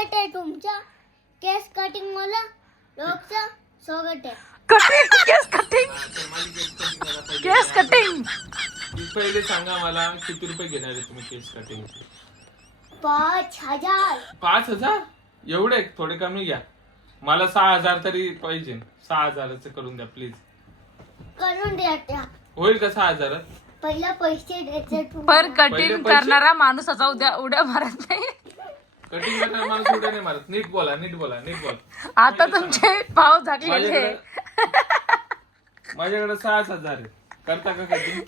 स्वागत आहे तुमच्या केस कटिंग मला लोकचं स्वागत आहे. केस कटिंग पहिले सांगा मला किती रुपये घेणार आहे तुम्ही केस कटिंग? 5,000. 5,000? एवढे थोडे कमी घ्या. मला 6,000 तरी पाहिजे. 6,000च करून द्या प्लीज. करून द्या त्या. होईल का 6,000? पहिला पैसे द्यायचे पर तुम्हाला. कटिंग करणारा माणूस असा उड्या मारत नाही. कटिंग करणार माणूस उड्या नाही मारत. नीट बोला. आता तुमचे भाव झाकलेले. माझ्याकडे 6,000 आहे. करता का कटिंग?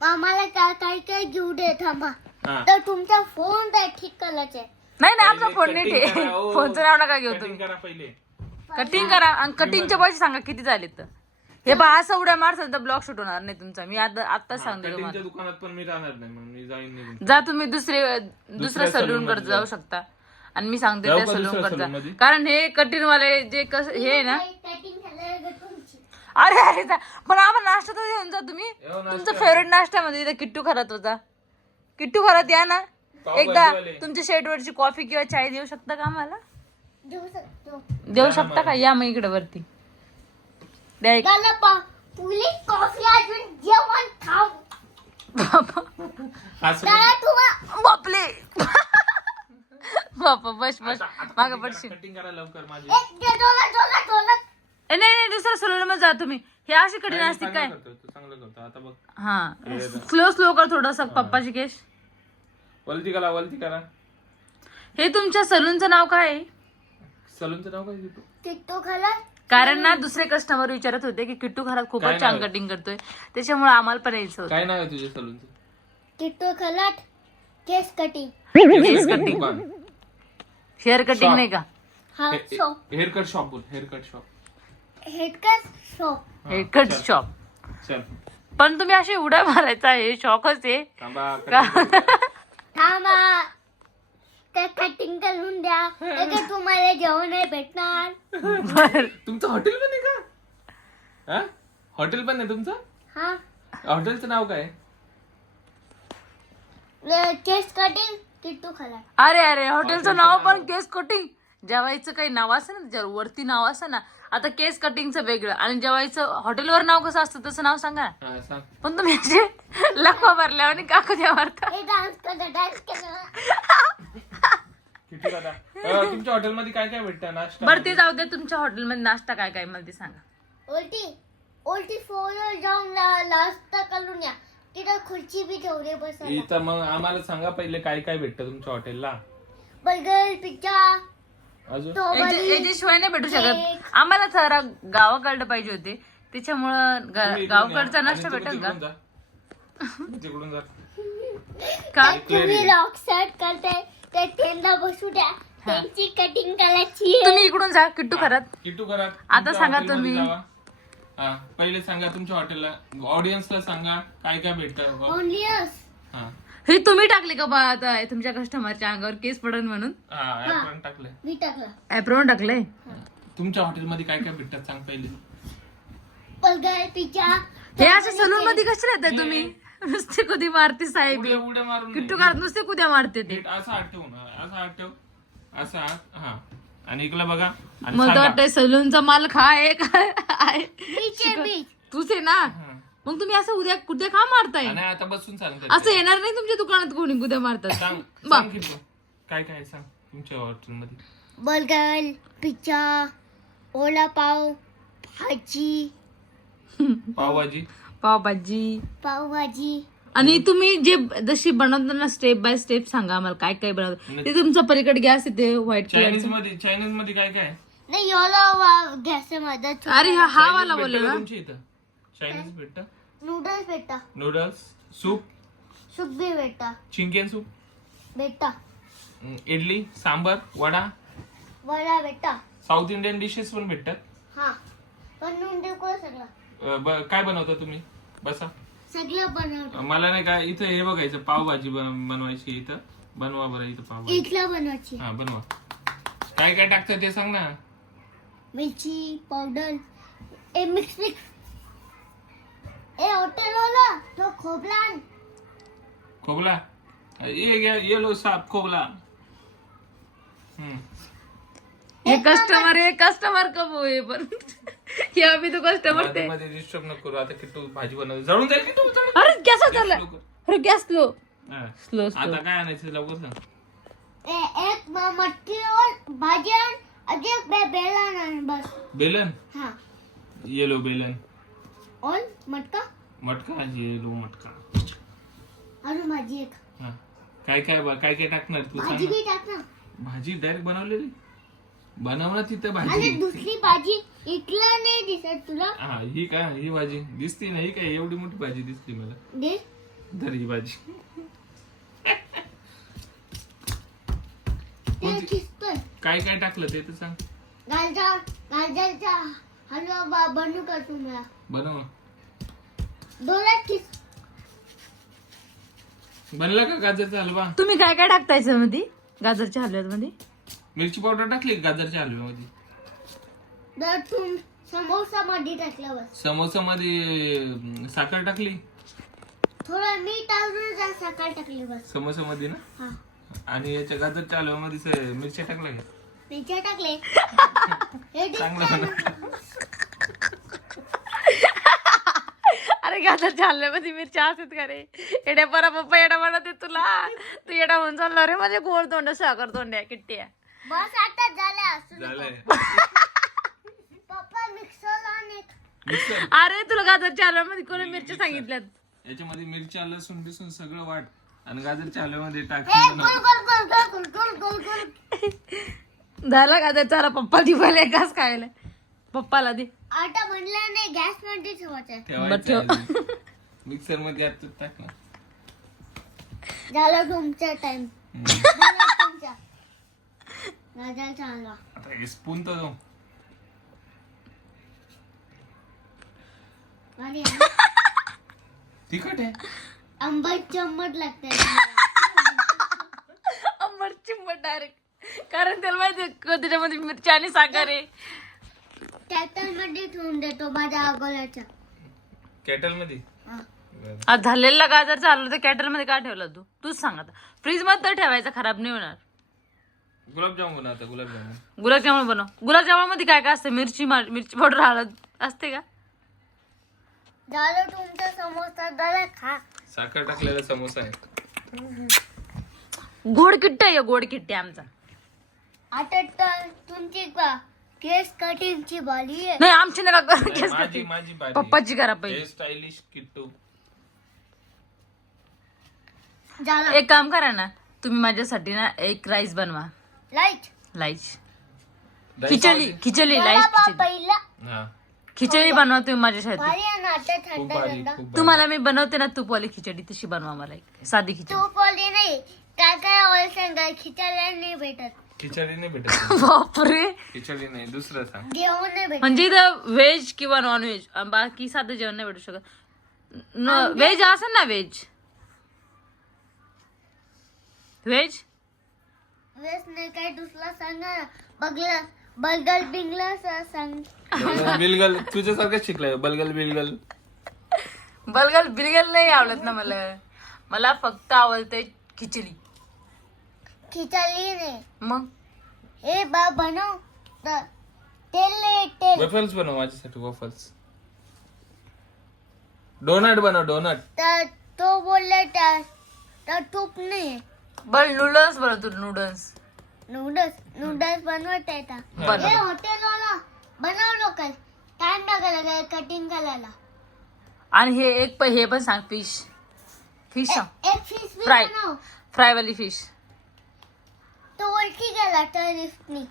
आम्हाला काय घेऊ दे थांबा. हा. तर तुमचा फोन तर ठीक करायचा आहे. नाही आमचा पहिले फोन नीट cutting आहे. करा, हो. फोनचं नाव नका घेऊ कटिंग तुम्ही. करा पहिले. कटिंग करा आणि कटिंगचे पैसे सांगा किती झाले तर. हे बा असं उड्या मारसाल तर ब्लॉग शूट होणार नाही तुमचा. मी आता सांगते कटिंगच्या तुम्हाला. दुकानात पण मी राहणार नाही. मग मी जाईन निघून. जा तुम्ही दुसऱ्या सलून कडे जाऊ शकता आणि मी सांगते त्या सलून कडे जा. कारण हे कटिंग वाले जे हे आहे ना. कटिंग झालं तुमची. अरे पण आम्हाला नाश्ता तर घेऊन जा तुम्ही. नाश्ता. तुमचं फेवरेट नाश्त्यामध्ये इथं किट्टू खरात होता. किट्टू खरात या ना एकदा. तुमच्या शेडवरची कॉफी किंवा चाय देऊ शकता का आम्हाला? देऊ शकतो. देऊ शकता का? या मग इकडे वरती द्या एक. पुलिस कॉफी अजून जेवण खाऊ. हसू. त्याला तुम्हाला बापले बापा बस मागं पडशील. कटिंग करा लवकर माझी. एक डोला. नाही दुसऱ्या सलून मध्ये जा तुम्ही. हे अशी कठीण असते काय? तू चांगलं करतो. आता बघ. हा स्लो कर थोडस पप्पाची केस. वलती करा. हे तुमच्या सलूनचं नाव काय आहे? सलूनचं नाव काय घेतो? टिकटो खाला. कारण ना दुसरे कस्टमर विचारत होते की किट्टू खरात काय खूपच छान नाव? कटिंग करतोय त्याच्यामुळे आम्हाला पण यायचं होतं. काय नाव आहे तुझ्या सलूनचं? टिकटो खालाट केस कटिंग. केस कटिंग दुकान. Hair cutting Shop. नाही का? हा शॉप. हेअरकट शॉप बोल. Haircut shop. Head cut shop. हे कट शॉप. चल पण तुम्ही अशी उड्या मारायचा हे शॉकच आहे. थांबा. cutting करू. थांबा. त्या कटिंग करून द्या. नाही तुम्हाला जेवण नाही भेटणार. तुमचं हॉटेल पण आहे का? हा हॉटेल पण आहे तुमचं? हा हॉटेलचं नाव काय? केस कटिंग टिकटो खालाट. अरे हॉटेलचं नाव पण केस कटिंग. जेवायचं काही नाव असं ना त्याच्यावर वरती नाव असं ना. आता केस कटिंगचं वेगळं आणि जेवायचं हॉटेलवर नाव कसं असतं तसं नाव सांगा. हा सांग. पण तुम्ही असे लखवा भरल्यावर आणि काकू द्या मारता. हे डान्स करा. किती दादा तुमच्या हॉटेलमध्ये काय काय भेटतं नाश्ता? बरं ते जाऊ दे. तुमच्या हॉटेलमध्ये नाश्ता काय काय मला ते सांगा. उलटी फोर जाऊन नाश्ता करून या. तिथं खुर्ची बी ठेवली बसायला. इथं मग आम्हाला सांगा पहिले काय काय भेटतं तुमच्या हॉटेलला. बर्गर पिझ्झा अजून याच्याशिवाय नाही भेटू शकत. केक. आम्हाला जरा गावाकडलं पाहिजे होते त्याच्यामुळं तुम्ही इकडून गावाकडचा या. नाश्ता आणि भेटेल तुम्ही का? तिकडून जा. का तुम्ही रॉक सेट करताय त्या टेंडा बसू द्या. त्यांची कटिंग करायची. तुम्ही इकडून जा किट्टू खरात. किटू करा. आता तुमच्या सांगा हॉटेलमध्ये तुम्ही. जावा. हा पहिले सांगा तुमच्या हॉटेलला ऑडियन्सला सांगा काय काय भेटतं. Only us. हा हे तुम्ही टाकले का बा आता तुमच्या कस्टमरच्या अंगावर केस पडन म्हणून हा ऍप्रॉन टाकलंय. मी टाकला. ऍप्रॉन टाकलंय. तुमच्या हॉटेलमध्ये काय काय भेटतात सांग पहिले. Burger pizza. हे अशा सलून मध्ये कसे राहताय तुम्ही? नुसते कधी मारते साहेब. उड्या मारून किट्टू खरात नुसते कुद्या मारते ते. नीट असा हात ठेवू ना. असा हात ठेव. असा हात. हा आणि इकडला बघा आणि मला तर सांगा. वाटतंय सलूनचा मालक हा आहे काय आहे? Beach beach. तूच आहे ना. हा. मग तुम्ही असं उद्या कुद्या का मारताय? आणि आता बसून सांग. असं येणार नाही तुमच्या दुकानात कोणी कुद्या मारतात. सांग बा. सांग किट्टू. काय काय सांग तुमच्या हॉटेलमध्ये. बर्गर पिझ्झा ओला पाव भाजी पावभाजी. पावभाजी. आणि तुम्ही जे जशी बनवताना स्टेप बाय स्टेप सांगा आम्हाला काय काय बनवतात ते. तुमचं पलीकडे गॅस येते व्हाईट चायनीज कलर. मध्ये काय काय नाही याला गॅस मध्ये अरे हा चायनीज वाला भेटतं बोलले का ना. तुमच्या इथं? चायनीज भेटतं. नूडल्स भेटा. नूडल्स सूप सूप बी भेटा. चिंकेन सूप भेटा. इडली सांबर वडा वडा भेटा. साऊथ इंडियन डिशेस पण भेटतात. हा बनवून देऊ का सगळं? काय बनवता तुम्ही? बसा. सगळं बनवतो. मला नाही का इथं हे बघायचं पावभाजी बनवायची. इथं बनवा बरं इथं पावभाजी. इथलं बनवायची. हा बनवा. काय काय टाकतं ते सांग ना. मिरची पावडर ए मिक्स ए हॉटेल वाला तो खोबला खोबला ये लो साप खोबला. ये कस्टमर कब हुए पण ये अभी तो कस्टमर थे. मध्ये डिस्टर्ब नको करू. आता किट्टू भाजी बनवते. जळून जाईल किट्टू. अरे गॅस झाला. अरे गॅस स्लो स्लो आता काय आणायचं लवकर सांग. एक मटकी और भाजी आण, अजून एक बेलन आण बस. बेलन. हाँ. येलो बेलन. और मटका. मटका येलो मटका. अजून भाजी एक. हा. काय टाकणार तू भाजी सांग. बी टाक ना. भाजी डायरेक्ट बनवलेली. बनव ना तिथं आणि भाजी. दुसरी भाजी इकला नाही दिसत तुला. हा ही काय ही भाजी दिसती नाही काय एवढी मोठी भाजी दिसली मला. दे. धर ही भाजी. ते किसतोय. काय टाकलं ते तर सांग. गाजरचा हलवा बनवू का तुम्हाला. बनव. डोळ्यात किस. बनला का गाजरचा हलवा. तुम्ही काय टाकतायचं मध्ये गाजरच्या हलव्यात मध्ये. मिरची पावडर टाकली गाजरच्या हलव्यामध्ये. तर तुम समोसा मध्ये टाकलं बस. समोसा मध्ये साखर टाकली. थोडं मीठ टाकून सकाळ टाकली बस. समोसा मध्ये ना. हा. आणि याच्या गाजरच्या हलव्यामध्ये मिरच्या टाकल्या का. मिरच्या टाकले. हे चांगलं बनवलं. अरे गाजरच्या हलव्यामध्ये मिरच्या असतात का रे. एड्या परा पप्पा एडा म्हणत तुला. तू एडा होऊन चालला रे माझे गोड तोंड साखर तोंड्या किट्ट्या. बस आता झालं. झालंय. पप्पा मिक्सर आणि मिक्सर. अरे तुला गाजरच्या हलव्यामध्ये कोणी मिरच्या सांगितल्यात. याच्यामध्ये मिरच्या लसूण बिसून सगळं वाट आणि गाजरच्या हलव्यामध्ये टाक. झाला गाजरचा हलवा. पप्पा दिवाला घास खायला. पप्पाला दे. आता म्हणलं नाही गॅस मध्ये ठेवायचं. ठेवायचं. मिक्सर मध्ये आता टाक ना. झालं तुमचा टाइम. तुमचा गाजरचा हलवा. आता हे स्पून तर जाऊ. भारी तिखट आहे. आंबट चम्मच लागते. आंबट चिंबट डायरेक्ट. कारण त्याला माहिती त्याच्यामध्ये मिरची आणि साखर आहे. कॅटल मध्ये ठेवून देतो माझ्या अगोदरच्या. केटल मध्ये. आज झालेला गाजरचा हलवा तर कॅटल मध्ये का ठेवला तूच सांग आता. फ्रीज मध्ये तर ठेवायचा खराब नाही होणार. गुलाबजामुन बनव आता. गुलाबजामुन बनव. गुलाबजामुन मध्ये काय काय असतं. मिरची पावडर हळद असते का. झालं तुमचा समोसा. झाला खा. साखर टाकलेला समोसा आहे. गोड किट्टा आहे गोड किट्टे आमचा. आता तर तुमची केस कटिंगची बाली आहे. नाही आमची नका करू केस माझी कटिंग. माझी बारी. पप्पाची करा पहिले. स्टायलिश किट्टू. झालं. एक काम करा ना तुम्ही माझ्यासाठी ना एक राईस बनवा. लाईट खिचडी लाईट पहिला हा खिचडी बनवा तुम्ही माझ्यासाठी. भारी आहे ना. आता खूप थंड भारी थंड. खूप भारी. तुम्हाला मी बनवते ना तूपवाली खिचडी तशी बनवा मला एक साधी खिचडी. तूप वाली नाही. काय काय ऑइल सांगा. खिचायला नाही भेटत. खिचडी नाही भेटत. बापरे. खिचडी नाही दुसरं सांग. जेवण नाही भेटत. म्हणजे इथं व्हेज किंवा नॉन व्हेज बाकी साधं जेवण नाही भेटू शकत. व्हेज असेल ना व्हेज व्हेज वेस नाही काय दुसरा सांगा. बगला बलगल बिंगला सांग. बिलगल तुझ्यासारखं शिकलाय. बलगल बिलगल. बलगल बिलगल नाही आवडत ना मला फक्त आवडते खिचडी. खिचडी नाही. मग ए बनव. तेल नाही. तेल वफल्स बनव माझ्यासाठी. वफल्स. डोनट बनव. डोनट. तर तो बोलला तर तूप नाही. बल नूडल्स बनवतो. नूडल्स बनवत आहे. हे हॉटेलवाला बनव लोकल. टाइम लागायला कटिंग करायला. आणि हे पण सांग फिश सांग. एक फिश फ्राय बनव. फ्राय वाली फिश. तो ओळखी गेला तर लिफ्टनी.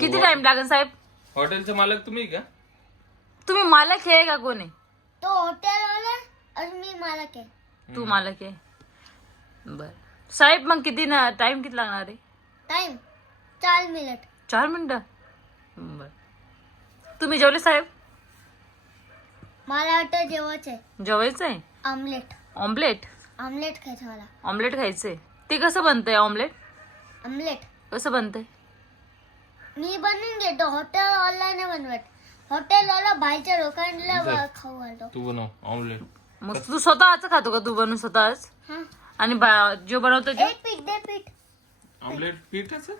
किती टाइम लागेल साहेब. हॉटेलचा मालक तुम्ही का. तुम्ही मालक आहे का कोण आहे. तो हॉटेलवाला आणि मी मालक आहे. तू मालक आहे. बर साहेब मग किती ना टाइम किती लागणार आहे. Time 4 minute. 4 मिनिटं. बर तुम्ही जेवले साहेब. मला वाटतं जेवायचं आहे. जेवायचं आहे. ऑमलेट खायचं मला. ऑमलेट खायचंय. ते कसं बनतंय ऑमलेट. ऑमलेट कसं बनतंय. मी बनवून घेतो. हॉटेलवाला नाही बनवत. हॉटेलवाला बाहेरच्या लोकांना खाऊ घालतो. तू बनव ऑमलेट. मग तू स्वतःच खातो का. तू बनवून स्वतःच. हा. आणि जो बनवतो ए पीठ दे पीठ. Omelette पिठाचं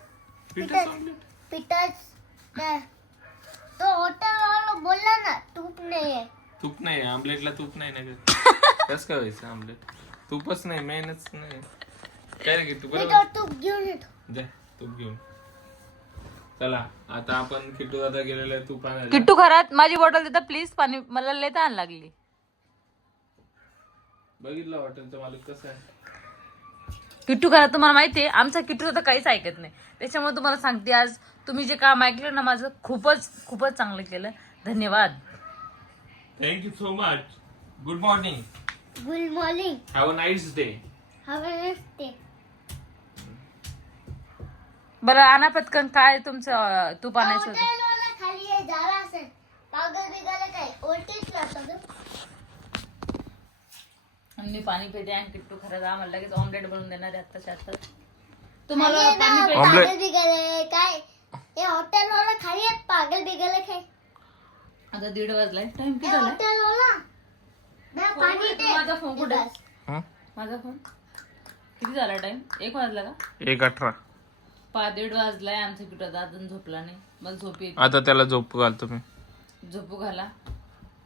omelette. पिठाच तो हॉटेलवाला बोलला ना तूप नाहीये. तूप नाही ऑमलेटला तूप नाही ना ग. कसं काय व्हायचं ऑमलेट? तूपच नाही मेनच नाही. काय रे किट्टू मी बरोबर तो तूप घेऊन येतो. जा तूप घेऊन. चला आता आपण किट्टू दादा गेलेला आहे तूप आणायला. किट्टू घरात माझी बॉटल देता प्लीज, पाणी मला लय तहान लागली. बघितलं हॉटेलचा मालक कसा आहे. किट्टू घरात तुम्हाला माहितीये आमचा किट्टू तर काहीच ऐकत नाही. त्याच्यामुळे तुम्हाला सांगते, आज तुम्ही जे काम ऐकलं ना माझं खूपच चांगलं केलं. धन्यवाद. Thank you so much. Good morning. Good morning. Have a nice day. हवे नसते. बरं आणा पटकन, काय तुमचं तूप आणायचं होतं. हॉटेलवाला खाली आहे झाला असेल. पागल बिगाला काय ओलटीच करतो. आणि मी पाणी पिते आणि किट्टू खरंच आम्हाला लगेच ऑमलेट बनवून देणार आहे आत्ताच्या आता. तुम्हाला पाणी पिते. पागल बिगाले काय हे हॉटेलवाला खाली आहे. पागल बिगाले काय आता 1:30 वाजलाय. टाइम किती हे झालाय? हॉटेलवाला ना पाणी दे. माझा फोन कुठे आहे? हं? माझा फोन किती झाला टाइम? 1 वाजला का? 1:18. 1:30 वाजलाय. आमचा किट्टू अजून झोपला नाही. मला झोप येते. आता त्याला झोप घालतो मी. झोपू घाला.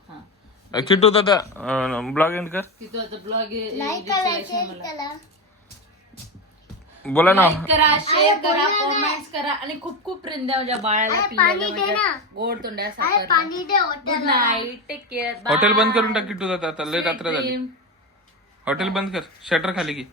हा किट्टू दादा ब्लॉग एंड कर. तिथं आता ब्लॉग लाईक करा शेअर करा. बोला ना. लाईक करा, शेअर करा, कमेंट्स करा आणि खूप प्रेम द्या माझ्या बाळाला, अरे पिल्लाला, पाणी दे माझ्या ना. गोड तोंड्या अरे साखर. पाणी दे गुड हॉटेलवाला. Night, take care. हॉटेल बंद करून टाक किट्टू दादा. आता लय रात्र झाली. हॉटेल बंद कर. शटर खाली की.